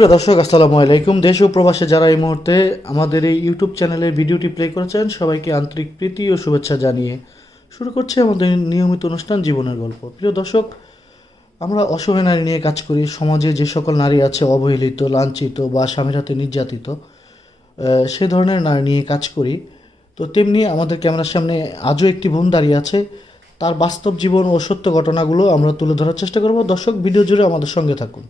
সুপ্রিয় দর্শক, আসসালামু আলাইকুম। দেশ ও প্রবাসে যারা এই মুহূর্তে আমাদের এই ইউটিউব চ্যানেলে ভিডিওটি প্লে করেছেন, সবাইকে আন্তরিক প্রীতি ও শুভেচ্ছা জানিয়ে শুরু করছে আমাদের নিয়মিত অনুষ্ঠান জীবনের গল্প। প্রিয় দর্শক, আমরা অসহায় নারী নিয়ে কাজ করি। সমাজে যে সকল নারী আছে, অবহেলিত, লাঞ্ছিত বা স্বামীর হাতে নির্যাতিত সে ধরনের নারী নিয়ে কাজ করি। তো তেমনি আমাদের ক্যামেরার সামনে আজও একটি বোন দাঁড়িয়ে আছে। তার বাস্তব জীবন ও সত্য ঘটনাগুলো আমরা তুলে ধরার চেষ্টা করব। দর্শক, ভিডিও জুড়ে আমাদের সঙ্গে থাকুন।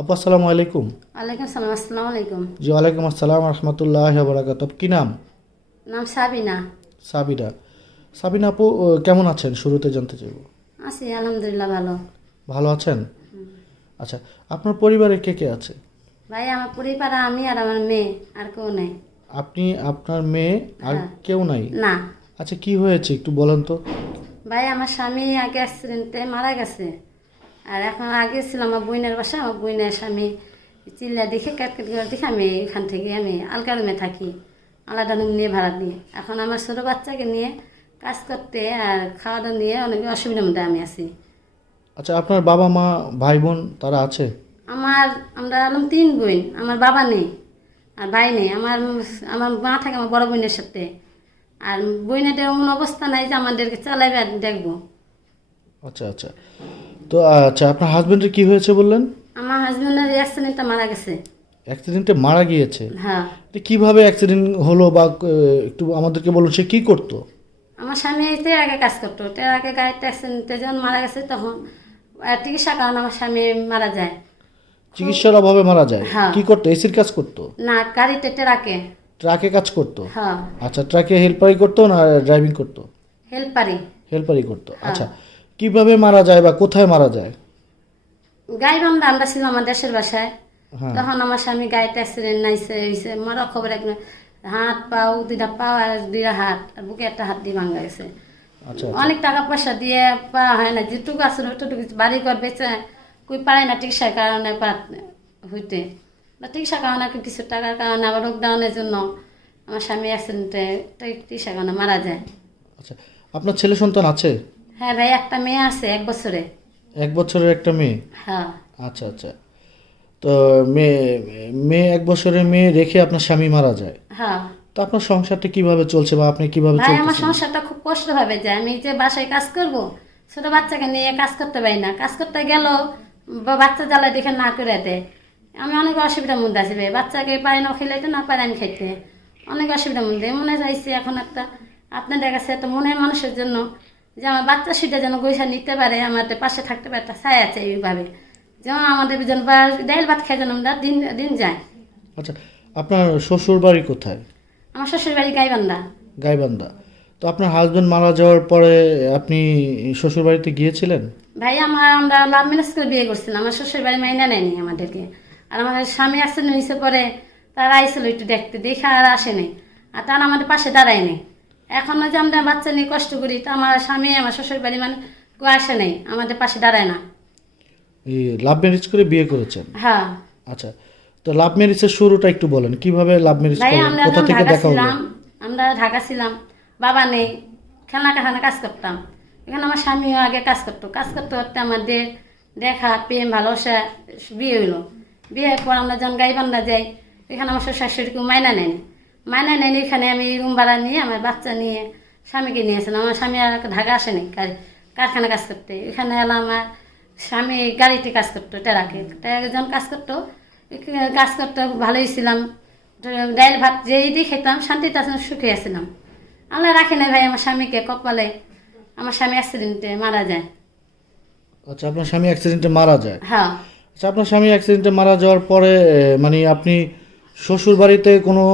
আপু আসসালামু আলাইকুম। ওয়ালাইকুম সালাম আসসালামু আলাইকুম। জি ওয়ালাইকুম আসসালাম রহমতুল্লাহ বরাকাত কি নাম? নাম সাবিনা। সাবিনা। সাবিনা আপু কেমন আছেন? শুরুতে জানতে চাইব। আছি আলহামদুলিল্লাহ ভালো। ভালো আছেন? আচ্ছা আপনার পরিবারে কে কে আছে? ভাই আমার পরিবার আমি আর আমার মেয়ে আর কেউ নেই। আপনি আপনার মেয়ে আর কেউ নাই? না। আচ্ছা কি হয়েছে? একটু বলেন তো। ভাই আমার স্বামী আগে অ্যাক্সিডেন্টে মারা গেছে। আর এখন আগে ছিল আমার বইনের বাসা আমার বইনের স্বামী। চিল্লা দেখে কাটকাট করে দেখে আমি এখান থেকে আমি আলগা রুমে থাকি আলাদা রুম নিয়ে ভাড়া দিয়ে। এখন আমার ছোটো বাচ্চাকে নিয়ে কাজ করতে আর খাওয়া দাওয়া নিয়ে অনেক অসুবিধার মধ্যে আমি আছি। আচ্ছা আপনার বাবা মা ভাই বোন তারা আছে? আমার আমরা আলম তিন বোন আমার বাবা নেই আর ভাই নেই। আমার আমার মা থাকে আমার বড় বোনের সাথে। আর বোনেদের এমন অবস্থা নাই যে আমাদেরকে চালাইবে আর দেখব। আচ্ছা আচ্ছা। তো আচ্ছা আপনার হাজবেন্ডের কি হয়েছে বললেন? আমার হাজব্যান্ডের অ্যাক্সিডেন্টটা মারা গেছে। অ্যাক্সিডেন্টে মারা গিয়েছে? হ্যাঁ। তো কীভাবে অ্যাক্সিডেন্ট হলো বা একটু আমাদেরকে বলুন সে কি করতো? আমার স্বামী তের আগে কাজ করতো। তের আগে গাড়িতে অ্যাক্সিডেন্টে যখন মারা গেছে তখন চিকিৎসা কারণে আমার স্বামী মারা যায়। চিকিৎসার অভাবে মারা যায়? হ্যাঁ। কি করতো? এসির কাজ করতো? না গাড়িতে ট্রাকে। ট্রাকে কাজ করতো? হ্যাঁ। আচ্ছা ট্রাকে হেল্পারি করতো না ড্রাইভিং করতো? হেল্পারি। হেল্পারি করতো। হ্যাঁ। আচ্ছা কীভাবে মারা যায় বা কোথায় মারা যায় গাইবান্ধা আমরা ছিলাম আমার দেশের বাসায় হ্যাঁ তখন আমার স্বামী গাড়িতে অ্যাক্সিডেন্ট নাইছে হয়েছে মরা খবর একদম হাত পাও দুইটা পাও আর দুইটা হাত আর বুকে একটা হাত দিয়ে ভাঙা গেছে আচ্ছা অনেক টাকা পয়সা দিয়ে পাওয়া হয় না যেটুকু আছে ওটুকু বাড়ি ঘর বেচে কই পায় না চিকিৎসার কারণে পা- হইতে চিকিৎসার কারণে কিছু টাকার কারণে আবার লকডাউনের জন্য আমার স্বামী অ্যাক্সিডেন্টে চিকিৎসার কারণে মারা যায় আচ্ছা আপনার ছেলে সন্তান আছে হ্যাঁ ভাই একটা মেয়ে আছে এক বছরে। এক বছরের একটা মেয়ে? হ্যাঁ। আচ্ছা আচ্ছা। তো মেয়ে মেয়ে এক বছরের মেয়ে রেখে আপনার স্বামী মারা যায়। হ্যাঁ। তো আপনার সংসারটা কীভাবে চলছে বা আপনি কীভাবে ভাই আমার সংসারটা খুব কষ্ট হবে যে আমি যে বাসায় কাজ করব ছোট বাচ্চাকে নিয়ে কাজ করতে পারি না। কাজ করতে গেল বাচ্চা জ্বালা দেখে না করে দেয় আমি অনেক অসুবিধার মধ্যে আছি ভাই বাচ্চাকে পারি না খেলাইতে না পারি আমি খাইতে। অনেক অসুবিধার মধ্যে। মনে চাইছি এখন একটা আপনাদের কাছে একটা মনের মানুষের জন্য যে আমার বাচ্চা সেটা যেন গৈসা নিতে পারে আমাদের পাশে থাকতে পারে একটা ছায় আছে এইভাবে। যেমন আমাদের যেন ডাইল ভাত খাই যেন আমরা দিন দিন যায় আচ্ছা আপনার শ্বশুর বাড়ি কোথায়? আমার শ্বশুর বাড়ি গাইবান্ধা। গাইবান্ধা। তো আপনার হাজবেন্ড মারা যাওয়ার পরে আপনি শ্বশুর বাড়িতে গিয়েছিলেন? ভাই আমার আমরা লাভ ম্যারেজ করে বিয়ে করছিলাম আমার শ্বশুর বাড়ি মাইনা নেয়নি আমাদেরকে। আর আমার স্বামী আসছে হয়েছে পরে তারা আইছিল একটু দেখতে দেখে আর আসেনি আর তারা আমাদের পাশে দাঁড়ায়নি এখনও যে আমরা বাচ্চা নিয়ে কষ্ট করি তো আমার স্বামী আমার শ্বশুর বাড়ি মানে কেউ আসে নেই আমাদের পাশে দাঁড়ায় না। এই লাভ ম্যারেজ করে বিয়ে করেছেন? হ্যাঁ। আচ্ছা তো লাভ ম্যারেজের শুরুটা একটু বলেন কীভাবে লাভ ম্যারেজ করলেন? আমরা কোথা থেকে দেখা হলো? আমরা ঢাকা ছিলাম বাবা নেই খেলনা কাখানা কাজ করতাম। এখানে আমার স্বামীও আগে কাজ করতো কাজ করতে করতে আমাদের দেখা প্রেম ভালোবাসা বিয়ে হইল। বিয়ের পর আমরা যখন গাইবান্ধা যাই এখানে আমার শ্বশুর শাশুড়িকে মায়না নেয়নি। মায়না নেয়নি এখানে আমি রুম ভাড়া নিয়ে আমার বাচ্চা নিয়ে স্বামীকে নিয়েছিলাম। আমার স্বামী আর ঢাকা আসেনি কারখানা কাজ করতে। এখানে এলাম আমার স্বামী গাড়িতে কাজ করতো টেরাকে। যখন কাজ করতো কাজ করতে ভালোই ছিলাম। ডাইল ভাত যেই দিয়ে খেতাম শান্তিতে আসলাম সুখে আসছিলাম আল্লাহ রাখে না ভাই আমার স্বামীকে কপালে। আমার স্বামী অ্যাক্সিডেন্টে মারা যায়। আচ্ছা আপনার স্বামী অ্যাক্সিডেন্টে মারা যায়? হ্যাঁ। আচ্ছা আপনার স্বামী অ্যাক্সিডেন্টে মারা যাওয়ার পরে মানে আপনি শ্বশুর বাড়িতে কোনো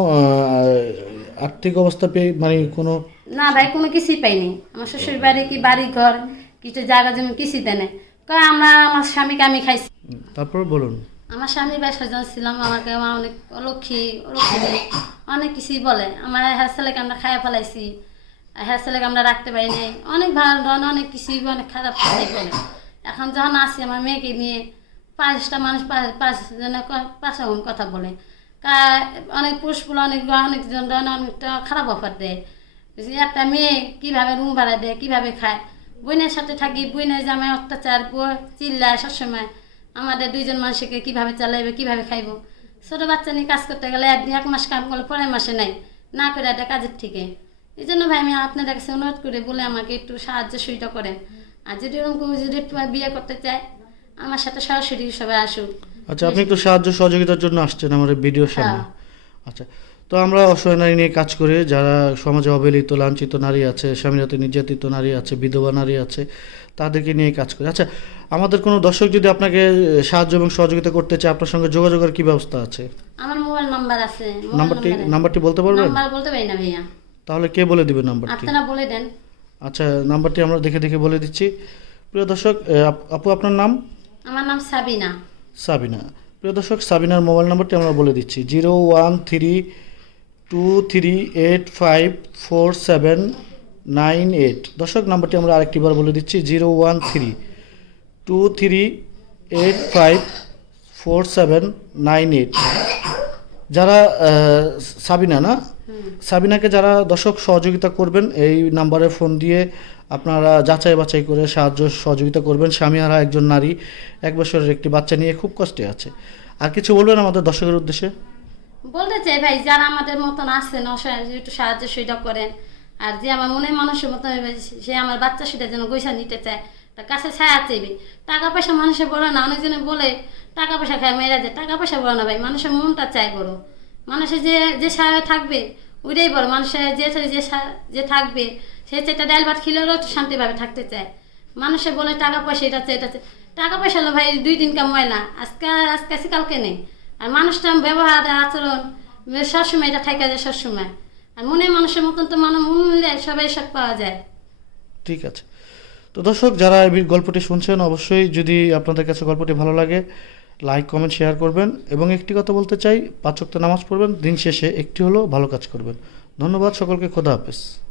আর্থিক অবস্থা পেয়ে মানে কোনো না ভাই কোনো কিছুই পাইনি আমার শ্বশুর বাড়ি কি বাড়ি ঘর কিছু জায়গা জমি কিছুই দেয় না কয় আমরা আমার স্বামীকে আমি খাইছি তারপর বলুন আমার স্বামী ব্যবসা ছিলাম আমাকে আমার অনেক অলক্ষী অলক্ষী অনেক কিছুই বলে আমার হ্যাঁ ছেলেকে আমরা খাইয়া ফেলাইছি হ্যাঁ ছেলেকে আমরা রাখতে পারি নাই অনেক ভালো ধরনের অনেক কিছুই অনেক খারাপ কথাই বলে এখন যখন আসি আমার মেয়েকে নিয়ে পাঁচটা মানুষ পাঁচ পাঁচজনে ক- পাঁচ রকম কথা বলে অনেক পুরুষগুলো অনেক অনেকজন অনেকটা খারাপ অফার দেয়। একটা মেয়ে কীভাবে রুম ভাড়া দেয়, কীভাবে খায়? বইনের সাথে থাকি বইনের জামাই অত্যাচার চিল্লায় সবসময়। আমাদের দুইজন মানুষকে কীভাবে চালাইবে, কীভাবে খাইবো? ছোট বাচ্চা নিয়ে কাজ করতে গেলে একদিন এক মাস কাম করলে পরের মাসে নাই। না করে এটা কাজের থেকে। এই জন্য ভাই আমি আপনাদের কাছে অনুরোধ করে, বলে আমাকে একটু সাহায্য সুবিধা করেন। আর যদি ওরকম যদি বিয়ে করতে চায়, আমার সাথে সরাসরি সবাই আসুক। আচ্ছা আপনি একটু সাহায্য সহযোগিতার জন্য আসছেন আমাদের ভিডিওর সামনে। হ্যাঁ। আচ্ছা তো আমরা অসহায় নারী নিয়ে কাজ করে যারা সমাজে অবহেলিত লাঞ্ছিত নারী আছে স্বামীরাতে নির্যাতিত নারী আছে বিধবা নারী আছে তাদেরকে নিয়ে কাজ করি। আচ্ছা আমাদের কোনো দর্শক যদি আপনাকে সাহায্য এবং সহযোগিতা করতে চায় আপনার সঙ্গে যোগাযোগের কি ব্যবস্থা আছে? আমার মোবাইল নাম্বার আছে। নাম্বারটি নাম্বারটি বলতে পারবেন? নাম্বার বলতে পারি না ভাইয়া। তাহলে কে বলে দিবে নাম্বারটি? আপনারা বলে দেন। আচ্ছা নাম্বারটি আমরা দেখে দেখে বলে দিচ্ছি। প্রিয় দর্শক আপু আপনার নাম? আমার নাম সাবিনা। সাবিনা। প্রিয় দর্শক সাবিনার মোবাইল নম্বরটি আমরা বলে দিচ্ছি zero one three two three eight five four seven nine eight. দর্শক নাম্বারটি আমরা আরেকটিবার বলে দিচ্ছি zero one three two three eight five four seven nine eight. যারা সাবিনা না? সাবিনাকে যারা দর্শক সহযোগিতা করবেন এই নাম্বারে ফোন দিয়ে আপনারা যাচাই বাছাই করে সাহায্য সহযোগিতা করবেন। স্বামী স্বামীহারা একজন নারী, এক বছরের একটি বাচ্চা নিয়ে খুব কষ্টে আছে। আর কিছু বলবেন আমাদের দর্শকের উদ্দেশ্যে? বলতে চাই ভাই, যারা আমাদের মতন আছেন একটু সাহায্য সুবিধা করেন। আর যে আমার মনে মানুষের মতন সে আমার বাচ্চা সেটা যেন গৈসা নিতে চায়, তার কাছে ছায়া চাইবে। টাকা পয়সা মানুষে বলে না অনেকজনে বলে, টাকা পয়সা খায়, মেয়েরা যে, টাকা পয়সা বলে না ভাই, মানুষের মনটা চায় বড়। মানুষের যে যে সাহায্য থাকবে ওইটাই বড় মানুষের যে যে যে থাকবে, সে চাইটা ডাল ভাত খেলেও শান্তিভাবে থাকতে চায়। মানুষে বলে টাকা পয়সা, এটা এটা টাকা পয়সা হলো ভাই, দুই দিন কামায় না, আজকে আজকে আছে কালকে নেই। আর মানুষটা ব্যবহার, আচরণ সবসময় এটা থাকা যায় সবসময়। আর মনে মানুষের মতন তো মানুষ মন মিলে সবাই সব পাওয়া যায়। ঠিক আছে। তো দর্শক, যারা এই গল্পটি শুনছেন, অবশ্যই যদি আপনাদের কাছে গল্পটি ভালো লাগে লাইক কমেন্ট শেয়ার করবেন এবং একটি কথা বলতে চাই, পাঁচ ওয়াক্ত নামাজ পড়বেন, দিন শেষে একটি হলো ভালো কাজ করবেন। ধন্যবাদ, সকলকে, খোদা হাফেজ।